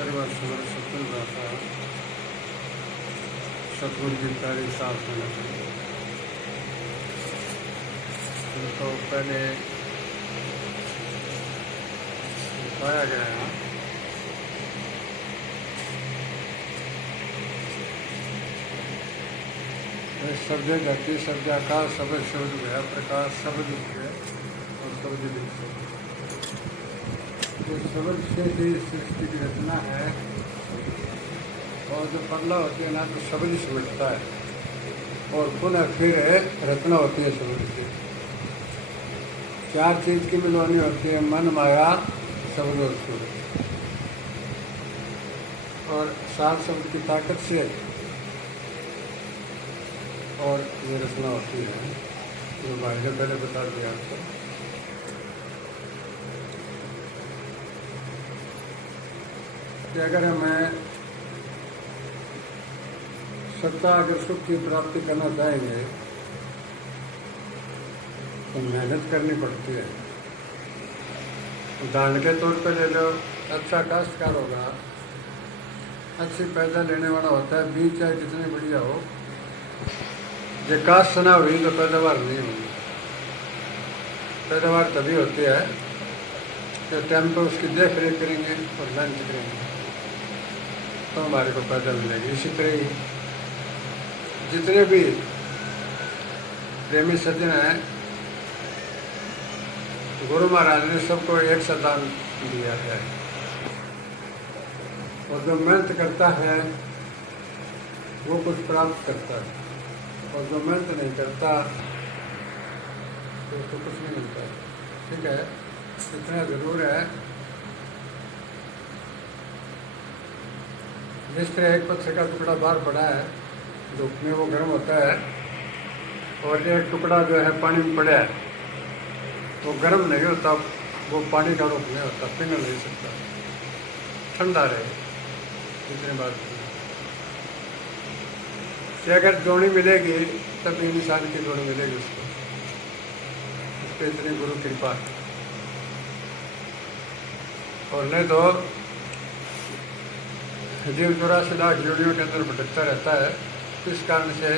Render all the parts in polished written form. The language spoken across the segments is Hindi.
परिवार सदर सत्तर भाषा सतगुरु जी प्यारी साथ होना चाहिए। तो पहले बताया गया है शब्द धरती शब्द आकाश शब्द शब्द भया प्रकाश शब्द और शब्द तो शब्द से ही सृष्टि की रचना है। और जो पगला होती है ना तो शब्द ही समझता है और पुनः फिर रचना होती है शब्द से। चार चीज की मिलवानी होती है, मन माया शब्द और सूरज। और सात शब्द की ताकत से और ये रचना होती है जो भाई ने पहले बता दिया आपको। कि अगर हमें सत्ता अगर सुख की प्राप्ति करना चाहेंगे तो मेहनत करनी पड़ती है। उदाहरण के तौर पर ले लो, अच्छा काश्तकार होगा, अच्छी पैदा लेने वाला होता है, बीज चाहे कितनी बढ़िया हो, जो काश्त ना हुई तो पैदावार नहीं होगी। पैदावार तभी होती है कि टाइम पर उसकी देख रेख करेंगे और मेहनत करेंगे तो हमारे को पैदा मिलेगी। इसी तरह ही जितने भी प्रेमी सज्जन हैं, गुरु महाराज ने सबको एक सदान दिया है और जो मेहनत करता है वो कुछ प्राप्त करता है और जो मेहनत नहीं करता तो उसको कुछ नहीं मिलता। ठीक है, इतना जरूर है। जिस तरह एक पत्थर का टुकड़ा बाहर पड़ा है, धूप में वो गर्म होता है, और एक टुकड़ा जो है पानी में पड़ा है वो गर्म नहीं होता, वो पानी का रूप नहीं होता, पिघल नहीं सकता, ठंडा रहे। इतनी बात कि अगर जोड़ी मिलेगी तब इंसान की जोड़ी मिलेगी उसको, उस पर इतनी गुरु कृपा। और नहीं तो जीव 84 लाख जोड़ियों के अंदर भटकता रहता है। इस कारण से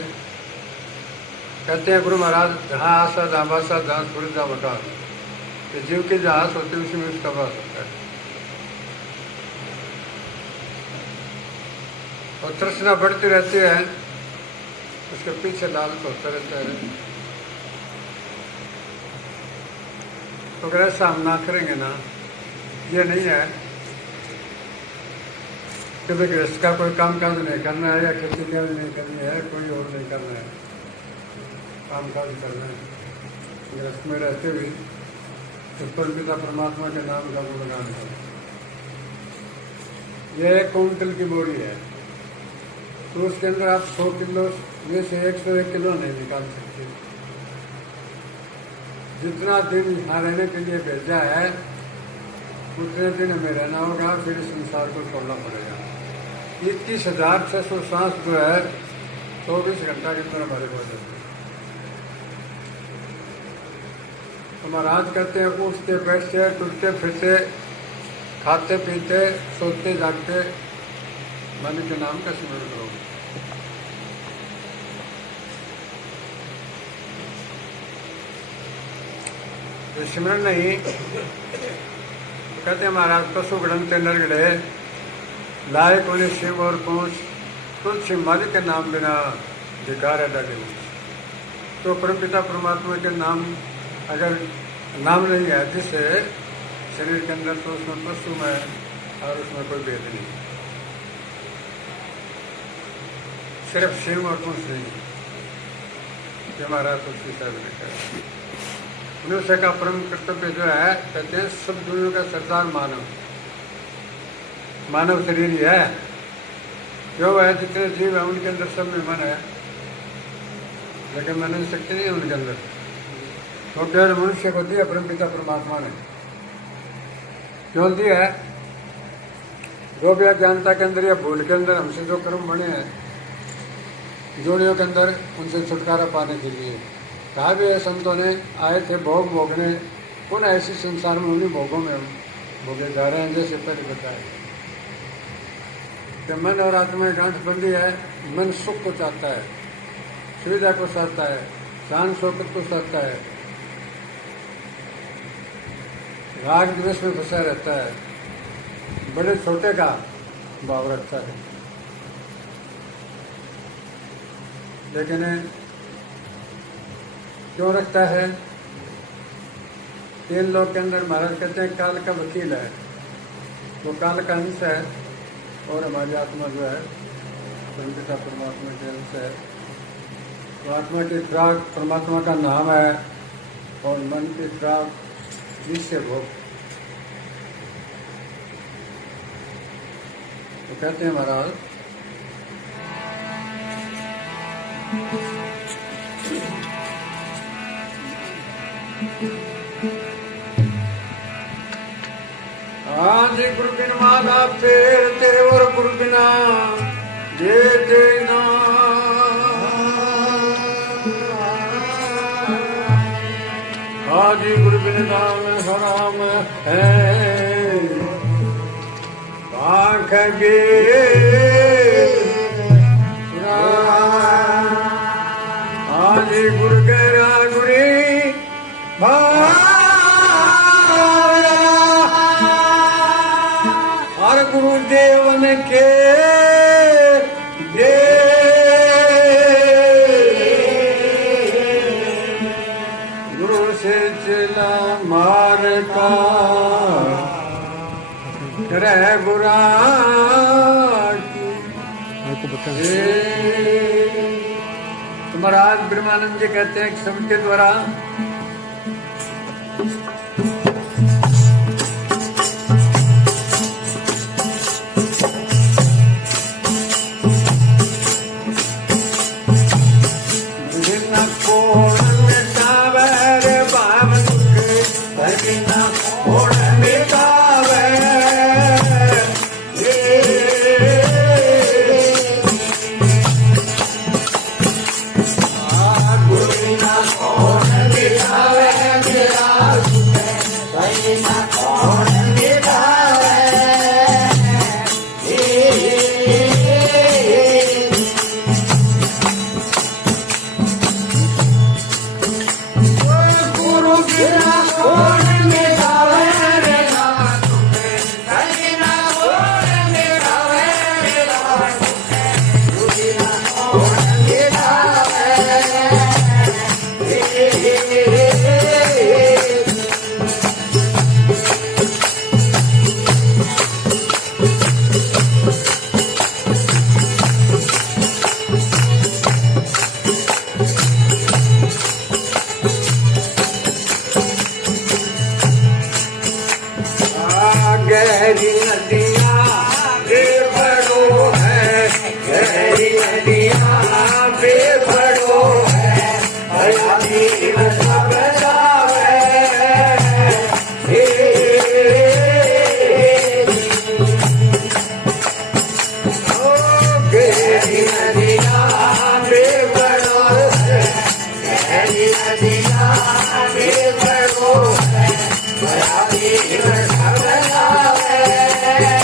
कहते हैं गुरु महाराज, जहाँ आशा जहाँ बासा जहाँ सूरज जहाँ बटा, तो जीव की जहाँ आस होती है उसी में उसका वास होता है। और तृष्णा बढ़ती रहती है, उसके पीछे लालच होता रहता है। तो अगर ऐसा हम ना करेंगे ना, ये नहीं है कि भाई गृहस्थ का कोई काम काज नहीं करना है या खेती काज नहीं करनी है, कोई और नहीं करना है, काम काज करना है। गृहस्थ में रहते हुए ईश्वर पिता परमात्मा के नाम का गुणगान करें। यह कुंटल की बोरी है तो उसके अंदर आप 100 किलो में से 101 किलो नहीं निकाल सकते। जितना दिन यहाँ रहने के लिए भेजा है उतने दिन हमें रहना होगा, फिर इस संसार को छोड़ना पड़ेगा। 21,600 सांस जो है 24 घंटा के अंदर हमारे पास है। तो महाराज कहते हैं उठते बैठते टूटते फिरते खाते पीते सोते जागते मन के नाम का स्मरण करो। तो स्मरण नहीं तो कहते हैं महाराज, पशु गणते नरगड़े लाए कोने शिव और पूछ तुलसी मालिक के नाम बिना धिकार है डाले। तो परमपिता परमात्मा के नाम अगर नाम नहीं है जिससे शरीर के अंदर, तो उसमें पशु में और उसमें कोई भेद नहीं, सिर्फ शिव और पूछ नहीं। ये महाराज तुलसी साहब ने कहा। मनुष्य का परम कर्तव्य जो है, कहते हैं सब दुनिया का सरदार मानव, मानव शरीर ही है। जो है जितने जीव है उनके अंदर सब में मन है, लेकिन मन शक्ति नहीं है उनके अंदर। तो केवल मनुष्य को दिया परमपिता परमात्मा ने। क्यों दिया है? वो भी अज्ञानता के अंदर या भूल के अंदर हमसे जो कर्म बने हैं जोड़ियों के अंदर, उनसे छुटकारा पाने के लिए कहा भी है संतों ने, आए थे भोग भोगने, उन ऐसी संसार में उन्हीं भोगों में हम भोगे जा रहे हैं, जैसे पहले बताया। कि मन और आत्मा में गांठ बंदी है। मन सुख को चाहता है, सुविधा को चाहता है, शान शौकत को चाहता है, राग द्वेष में फंसा रहता है, बड़े छोटे का भाव रखता है। लेकिन क्यों रखता है? 3 लोग के अंदर महाराज कहते हैं काल का वकील है, वो काल का अंश है और हमारी आत्मा जो है परमपिता परमात्मा के अंश है। तो आत्मा की खुराक परमात्मा का नाम है और मन की खुराक विषय भोग। तो कहते हैं महाराज आज गुरु बिन माता फेरते और गुरु बिना देते ना। आज गुरु बिन नाम हराम है आँख गे आज गुरु गहरा गुरी हर गुरुदेवन के दे गुरु से चला मार का करे बुरा महाराज ब्रह्मानंद जी कहते हैं कि शब्द के द्वारा गहरी नदियाँ बेपड़ो है, गहरी नदियाँ बेपड़ो है, हयाती में सब जावे ओ गहरी नदियाँ बेपड़ो है, गहरी नदियाँ बेपड़ो है, हयाती में सब जावे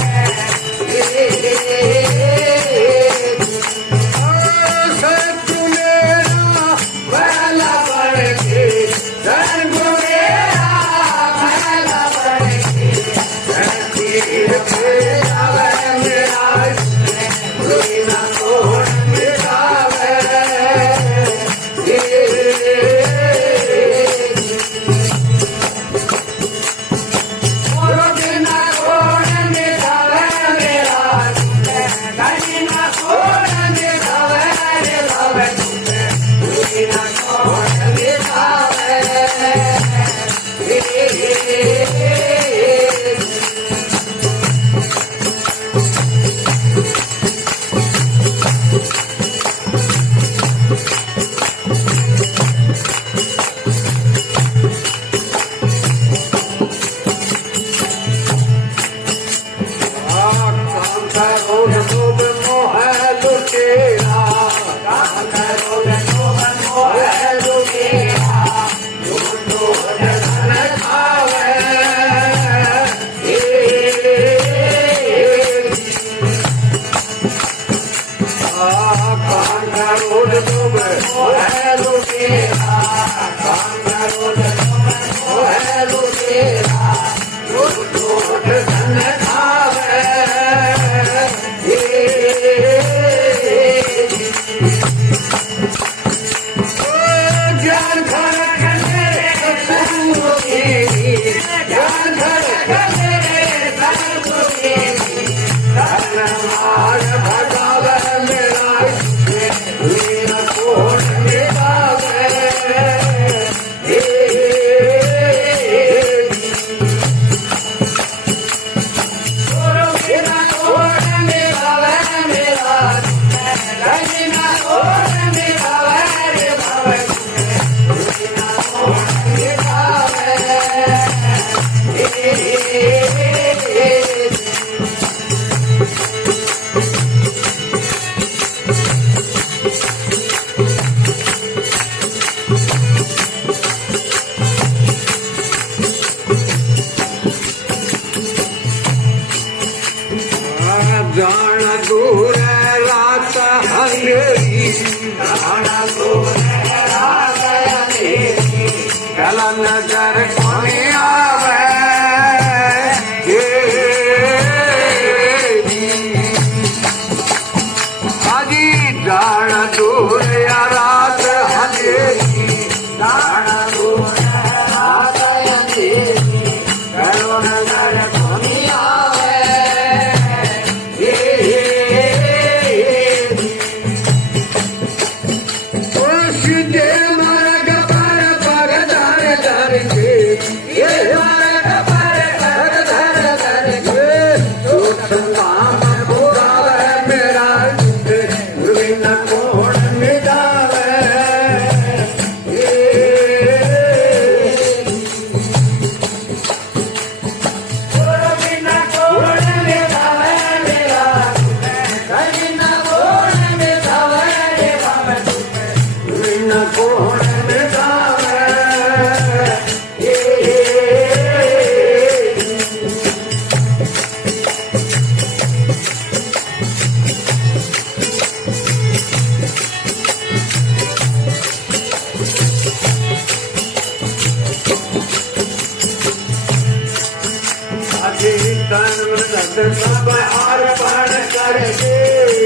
तन मन धन सब अर्पण करके,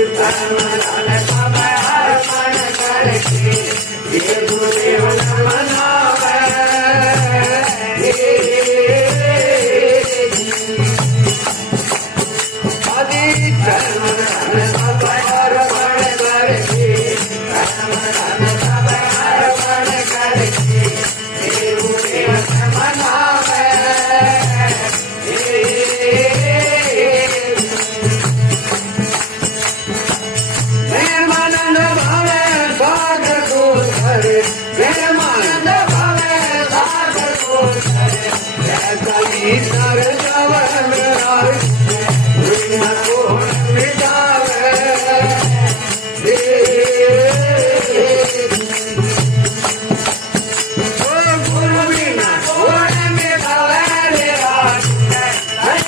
तन मन धन सब अर्पण करके, ये गुरुदेव न मनावे। आदि तन मन धन सब अर्पण करके, तन मन धन सब अर्पण करके, ये गुरुदेव न मनावे। प्रेमानंद भावे सागर को धरे, प्रेमानंद भावे सागर को धरे, ऐसा ही नर जवन को मिटावे। गुरु बिना छोड़ मिटावे रे राज,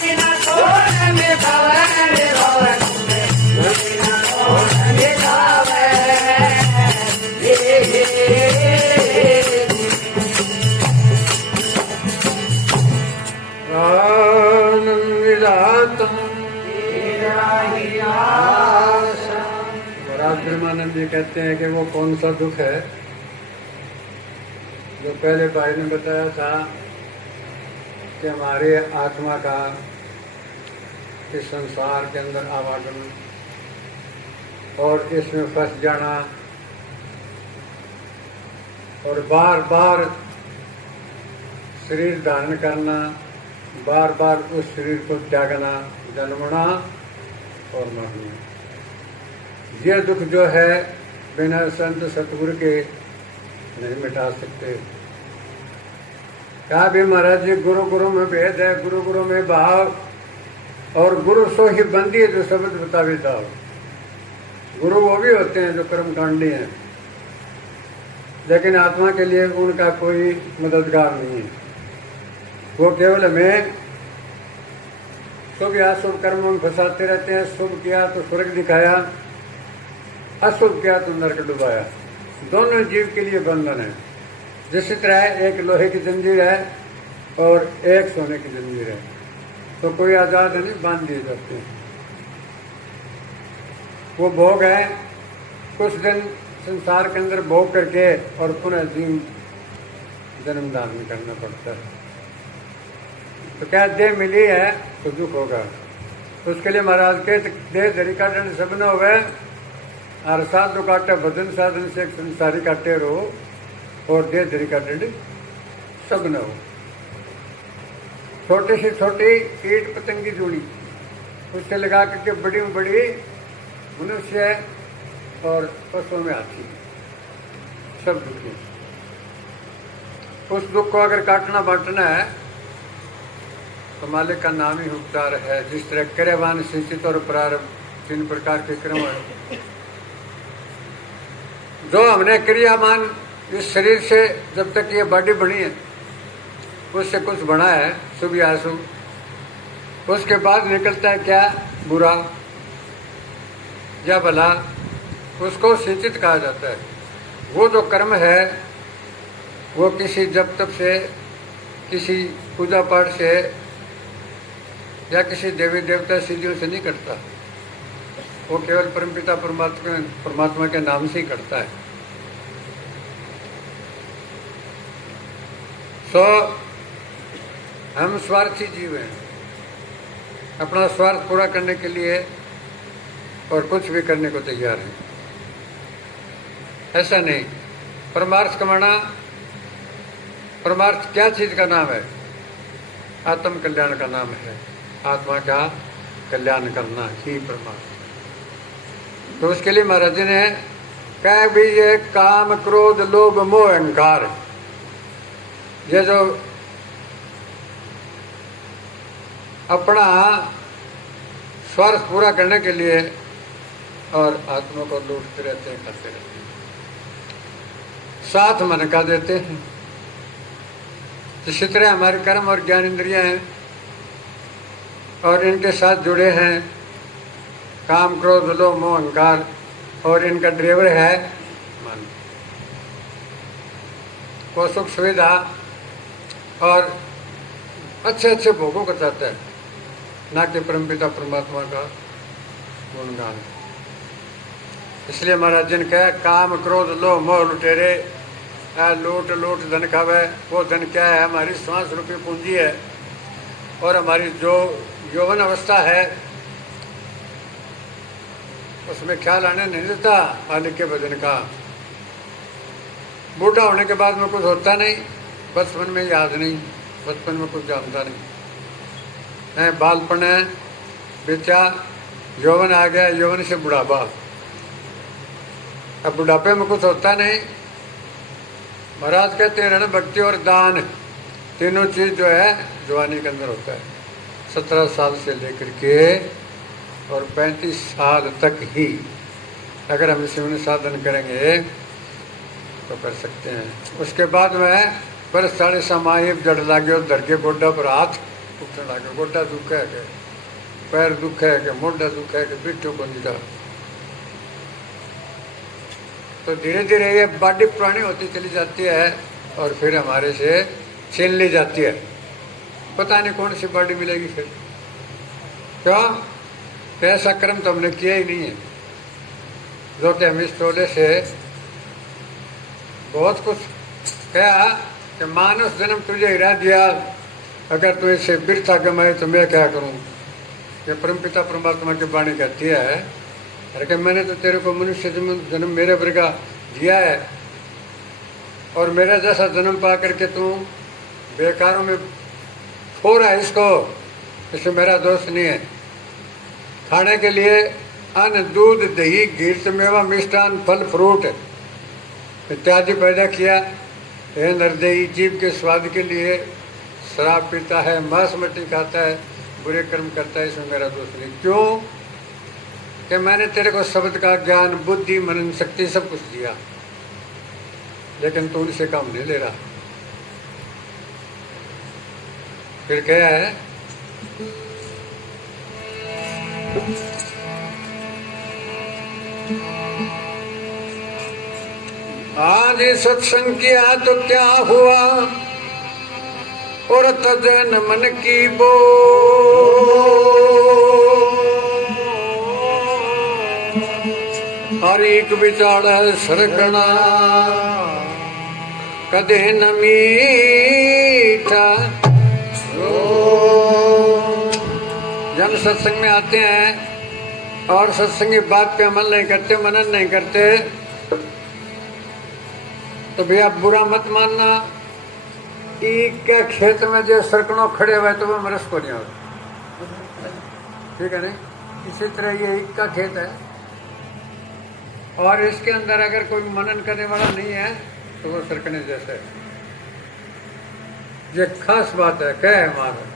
बिना छोड़ मिटावे रे राज, बिना छोड़ मिटावे। आनंदिदातम ब्रह्मानंद जी कहते हैं कि वो कौन सा दुख है जो पहले भाई ने बताया था कि हमारे आत्मा का इस संसार के अंदर आवागमन और इसमें फंस जाना और बार बार शरीर धारण करना, बार बार उस शरीर को त्यागना, जन्मना और मरना, ये दुख जो है बिना संत सतगुरु के नहीं मिटा सकते। कहा भी महाराज जी गुरु गुरु में भेद है, गुरु गुरु में भाव, और गुरु सो ही बंदी है जो शब्द बतावे दाव। गुरु वो भी होते हैं जो कर्मकांडी हैं, लेकिन आत्मा के लिए उनका कोई मददगार नहीं है। वो केवल हमें शुभ या अशुभ कर्मों में फंसाते रहते हैं। शुभ किया तो स्वर्ग दिखाया, अशुभ किया तो नरक डुबाया। दोनों जीव के लिए बंधन है। जिस तरह एक लोहे की जंजीर है और एक सोने की जंजीर है, तो कोई आजाद नहीं, बांध दिए जाते हैं। वो भोग है, कुछ दिन संसार के अंदर भोग करके और पुनः जीव जन्म धारण करना पड़ता है। तो क्या देह मिली है तो दुख होगा। तो उसके लिए महाराज के देह धरी का दंड सब न होवे, और साधु काटे भजन साधन से संसारी काटे रहो, और देह धरी का दंड सब न हो। छोटी से छोटी कीट पतंगी जुड़ी, उससे लगा करके बड़ी में बड़ी मनुष्य और पशुओं में हाथी, सब दुखी। उस दुख को अगर काटना बांटना है तो मालिक का नाम ही उपचार है। जिस तरह क्रियावान सिंचित और प्रारंभ, 3 प्रकार के क्रम है। जो हमने क्रियामान इस शरीर से जब तक ये बॉडी बनी है उससे कुछ बना है, शुभ या अशुभ, उसके बाद निकलता है क्या, बुरा या भला, उसको सिंचित कहा जाता है। वो जो कर्म है वो किसी जप तप से, किसी पूजा पाठ से या किसी देवी देवता सिद्धियों से नहीं करता। वो केवल परमपिता परमात्मा के नाम से ही करता है। तो हम स्वार्थी जीव हैं, अपना स्वार्थ पूरा करने के लिए और कुछ भी करने को तैयार हैं। ऐसा नहीं, परमार्थ कमाना, परमार्थ क्या चीज का नाम है, आत्म कल्याण का नाम है। आत्मा का कल्याण करना ही परमार्थ। तो उसके लिए महाराज जी ने कहा भी ये काम क्रोध लोभ मोह अहंकार, ये जो अपना स्वार्थ पूरा करने के लिए और आत्मा को लूटते रहते हैं, करते रहते हैं, साथ मन का देते हैं। इसी तरह हमारे कर्म और ज्ञान इंद्रियां हैं और इनके साथ जुड़े हैं काम क्रोध लोभ मोह अहंकार, और इनका ड्राइवर है मन। वो सुख सुविधा और अच्छे अच्छे भोगों को चाहता है, ना कि परमपिता परमात्मा का गुणगान। इसलिए महाराज जी ने कहा काम क्रोध लोभ मोह लुटेरे लूट लूट धन खावे। वो धन क्या है? हमारी श्वास रूपी पूंजी है और हमारी जो यौवन अवस्था है उसमें ख्याल आने नहीं देता मालिक के भजन का। बूढ़ा होने के बाद में कुछ होता नहीं, बचपन में याद नहीं, बचपन में कुछ जानता नहीं है। बालपन है बेचा, यौवन आ गया, यौवन से बुढ़ापा, अब बुढ़ापे में कुछ होता नहीं। महाराज कहते हैं रण भक्ति और दान तीनों चीज जो है जवानी के अंदर होता है। 17 साल से लेकर के और 35 साल तक ही अगर हम शिवन साधन करेंगे तो कर सकते हैं। उसके बाद में बरस 40 समाहिब जड़ लागे धर के गोड्डा पर हाथ उठने लागे। गोड्डा दुख है कि पैर दुख है कि मोढा दुख है कि पिट्ठू को नीचा। तो धीरे धीरे ये बॉडी पुरानी होती चली जाती है और फिर हमारे से छीन ली जाती है। पता नहीं कौन सी बॉडी मिलेगी फिर। क्यों? ऐसा कर्म तो हमने किया ही नहीं है जो कि हम इस टोले से बहुत कुछ कहा कि मानस जन्म तुझे हिरा दिया, अगर तू इसे बिरथा कमाए तो मैं क्या करूं। ये परमपिता परमात्मा की वाणी कहती है अरे कि मैंने तो तेरे को मनुष्य जन्म मेरे वर्गा दिया है और मेरा जैसा जन्म पा करके तू बेकारों में खो रहा है इसको, इसमें मेरा दोष नहीं है। खाने के लिए अन्न दूध दही घी मेवा मिष्टान फल फ्रूट इत्यादि पैदा किया। यह निर्दयी जीव के स्वाद के लिए शराब पीता है, मांस मट्टी खाता है, बुरे कर्म करता है, इसमें मेरा दोष नहीं। क्यों? कि मैंने तेरे को शब्द का ज्ञान बुद्धि मनन शक्ति सब कुछ दिया, लेकिन तू उनसे काम नहीं ले रहा। फिर क्या है? आज सत्संग किया तो क्या हुआ और तजन मन की बो। हर एक विचार सरकना कदे न मीठा। जब सत्संग में आते हैं और सत्संग की बात पे अमल नहीं करते, मनन नहीं करते, तो भैया बुरा मत मानना। ईख के खेत में जो सरकड़ों खड़े हुए तो वो मरस को नहीं होता, ठीक है नहीं। इसी तरह ये ईख का खेत है और इसके अंदर अगर कोई मनन करने वाला नहीं है तो वो सरकने जैसा है। ये खास बात है। क्या है हमारा?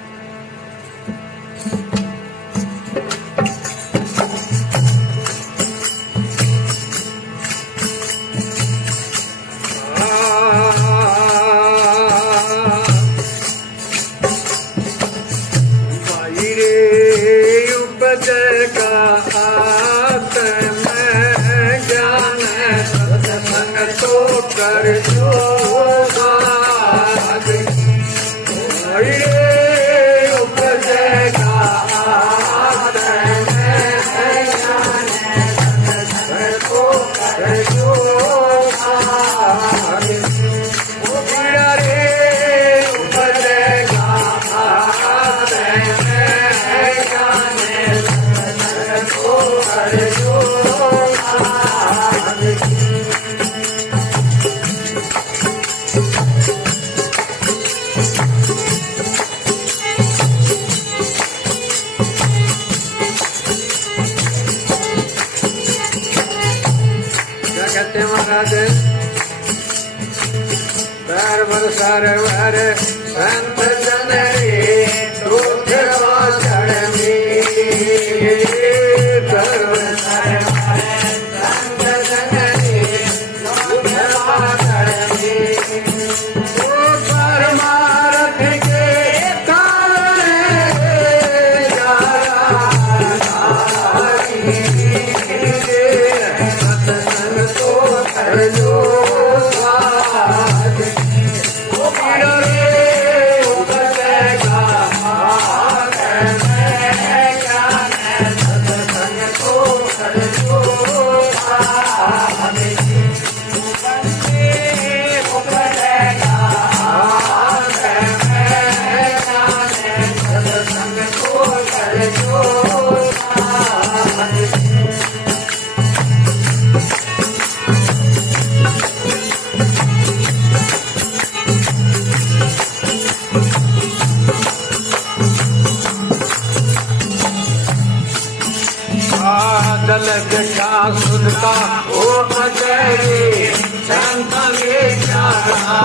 ललक का सुनता ओ बजरे संत बेचारा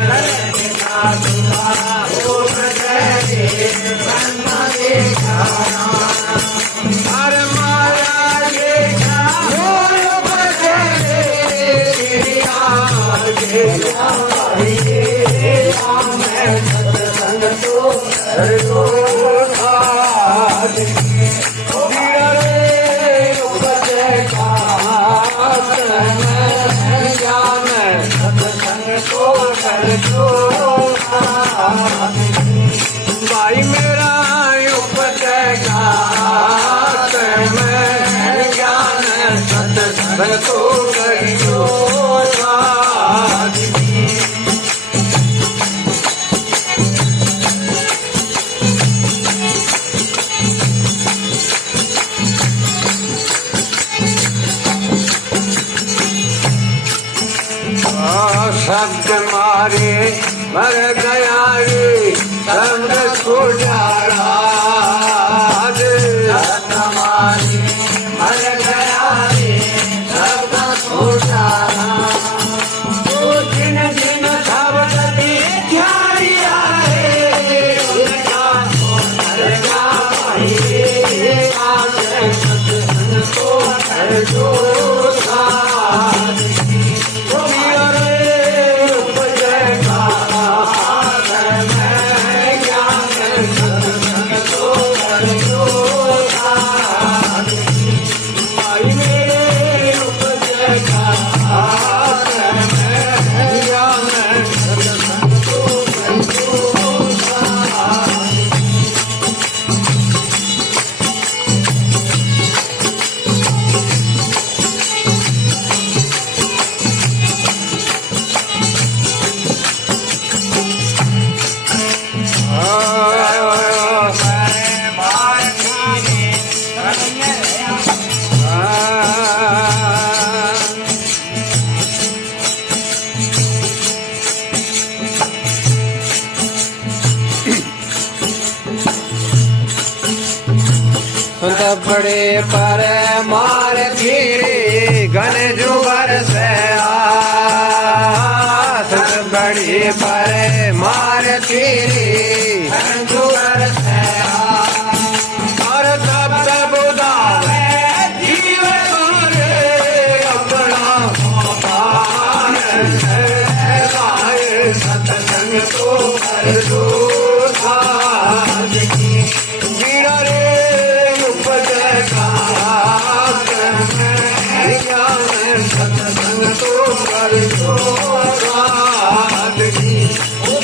ललक का सुनता ओ बजरे संत बेचारा हर माया ये सत्संग तो भाई मेरा उपदेगा ज्ञान सत्संग तो करियो शब्द मारे मर गया रे संग सुजारा शब्द मारे मर गया रे संग सुजारा जिन जिन शब्द ध्यानिया रे उनका मर गया सत्संग को कर दो बड़े पर मार गिरे घन जुबर से बड़े पर मार गिरे घन जुबर से और तब तब उदावे जीव अपना सत्संग तो कर दो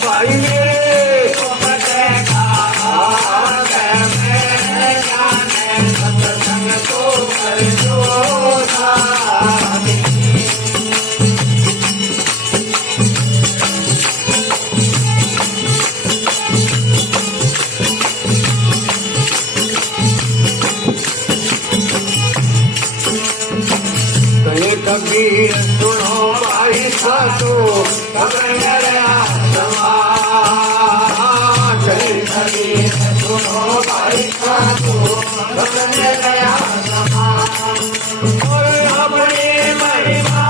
भाई मेरे सत्संग तो कर दो कबीर सुनो भाई साधु कबीर सुनो भाई साधु कबीर और अपनी महिमा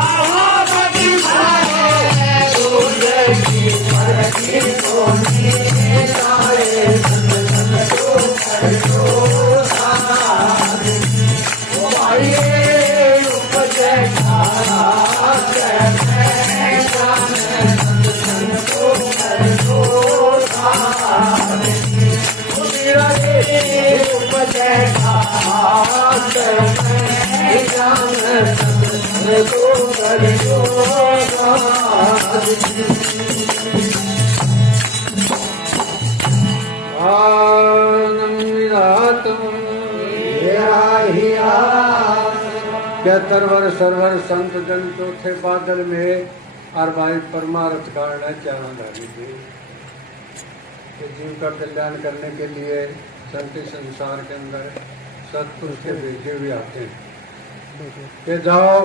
तरवर सरवर संत जन चौथे बादल में और भाई परमार्थ कारण है चारों धारी थे जीव का कल्याण करने के लिए चलते संसार के अंदर सत्पुरुष के भेजे हुए आते हैं कि जाओ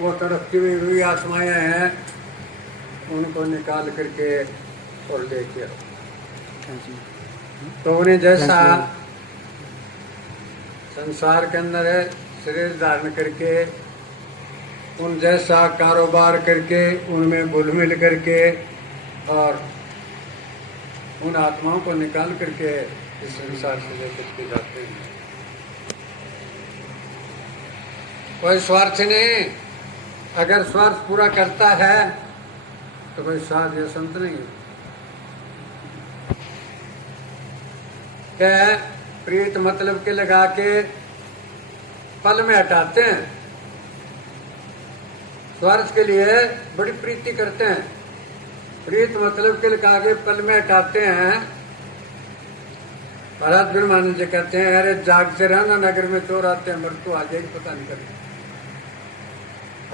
वो तड़पती हुई आत्माएं हैं उनको निकाल करके और लेके आओ। तो उन्हें जैसा संसार के अंदर है, शरीर धारण करके उन जैसा कारोबार करके उनमें घुल मिल करके और उन आत्माओं को निकाल करके इस संसार से लेकर के जाते हैं। कोई स्वार्थ नहीं। अगर स्वार्थ पूरा करता है तो कोई साध या संत नहीं है। क्या प्रीत मतलब के लगा के पल में हटाते हैं, स्वार्थ के लिए बड़ी प्रीति करते हैं। प्रीत मतलब के लगा के पल में हटाते हैं। महाराज ब्रह्मानंद जी कहते हैं, अरे जागते रहना, नगर में चोर आते हैं, मृत्यु आ जाएगी पता नहीं करें।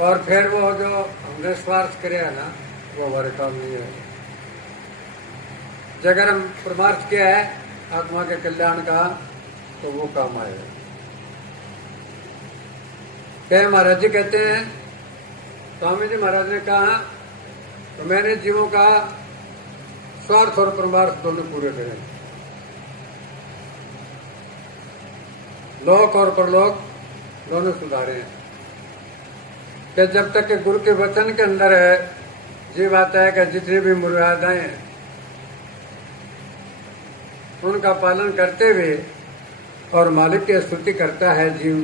और फिर वो जो हमने स्वार्थ करे है ना, वो हमारे काम नहीं है। अगर हम परमार्थ किया है आत्मा के कल्याण का तो वो काम आएगा। क्या महाराज जी कहते हैं, स्वामी जी महाराज ने कहा तो मैंने जीवों का स्वार्थ और परमार्थ दोनों पूरे करे, लोक और परलोक दोनों सुधारे हैं। कि जब तक के गुरु के वचन के अंदर है जीव आता है कि जितनी भी मर्यादाएं हैं उनका पालन करते हुए और मालिक की स्तुति करता है जीव,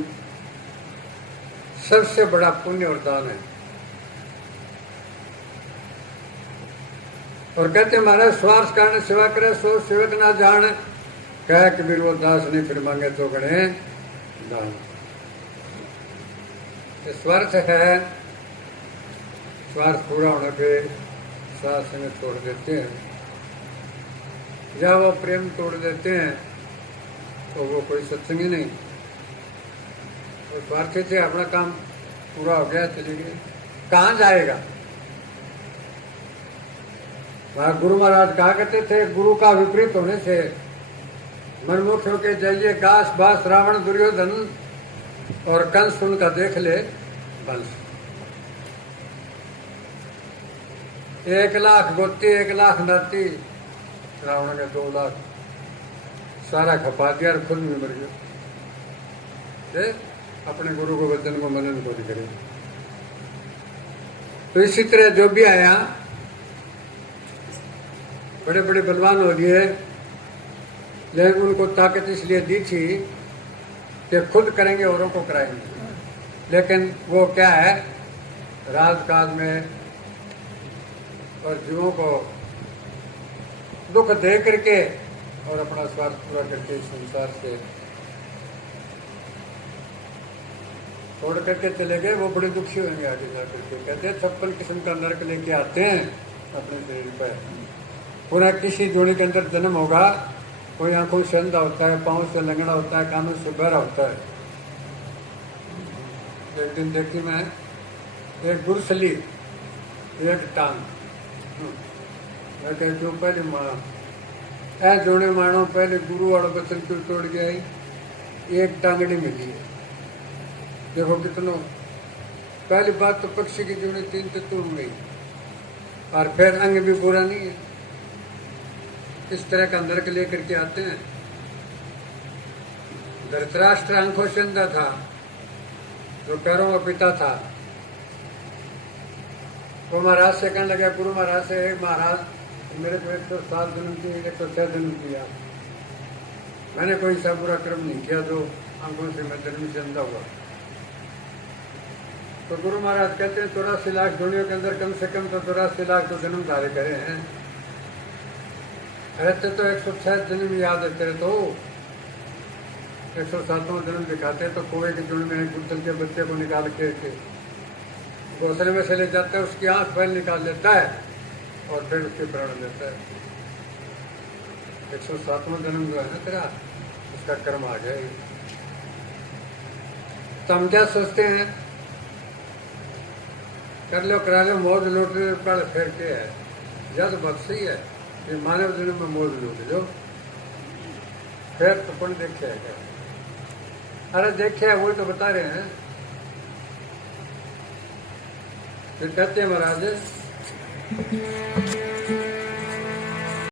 सबसे बड़ा पुण्य और दान है। और कहते महाराज स्वार्थ कारण सेवा करे सो सेवक ना जान, कह कबीर वो दास नहीं फिर मांगे तो गणे दान। स्वार्थ है, स्वार्थ पूरा होने पे साथ संग छोड़ देते हैं, या वो प्रेम तोड़ देते हैं तो वो कोई सत्संगी नहीं। और स्वार्थी से अपना काम पूरा हो गया, चले गए, कहाँ जाएगा। वहाँ गुरु महाराज कहा करते थे, गुरु का विपरीत होने से मनमुख होके जाइए घास बास रावण दुर्योधन और कंस उनका देख ले बंश। 1,00,000 गोती 1,00,000 नाती, रावण के 2,00,000 सारा खपा दिया और खुद भी मर गया। अपने गुरु को वचन को मनन को नहीं करे। तो इसी तरह जो भी आया बड़े बड़े बलवान हो गए, लेकिन उनको ताकत इसलिए दी थी कि खुद करेंगे औरों को कराएंगे। लेकिन वो क्या है, राजकाज में और जीवों को दुख दे करके और अपना स्वार्थ पूरा करके इस संसार से छोड़ करके चले गए। वो बड़े दुखी होंगे आगे जाकर के। कहते हैं 56 किस्म का नरक लेके आते हैं अपने शरीर पर। पुनः किसी जोड़ी के अंदर जन्म होगा, कोई आंखों से अंधा होता है, पाँव से लंगड़ा होता है, कानों से बहरा होता है। एक दिन देखी मैं, एक गुरसली एक टांग, मैं कहती हूँ पहले माँ ऐ जोड़े मानो पहले गुरु वाला बचन क्यों तोड़ गया, एक टांगड़ी मिली है। देखो कितनों, पहली बात तो पक्षी की जोड़ी 3 तो टूट गई और फिर अंग भी पूरा नहीं है। इस तरह का नरक लेकर के आते हैं। धृतराष्ट्र आंखों से अंधा था, जो पैरों का पिता था, वो महाराज से कहने लगा, गुरु महाराज से, महाराज मेरे को 107 जन्म की 106 जन्म किया, मैंने कोई सा बुरा कर्म नहीं किया जो आंखों से मैं जन्म से अंधा हुआ। तो गुरु महाराज कहते हैं 84 लाख दुनिया के अंदर कम से कम तो 84 लाख तो जन्म धारे करे हैं। रहते तो 106 जन्म याद है तेरे, तो 107वां जन्म दिखाते हैं। तो कोए के जुड़ में गुद्दल के बच्चे को निकाल के घोंसले में से ले जाता है, उसकी आंख बैल निकाल लेता है और फिर उसके प्राण लेता है। 107वां जन्म जो है ना तेरा, उसका कर्म आ गया। तो हम क्या सोचते हैं, कर लो करा लो, मौज लूट लो, पढ़ फिर के है, जद बात सही है कि मानव जन्म में मौज लूट लो, फिर तो कौन देखे है क्या? अरे देखे है, वही तो बता रहे हैं। फिर कहते हैं महाराज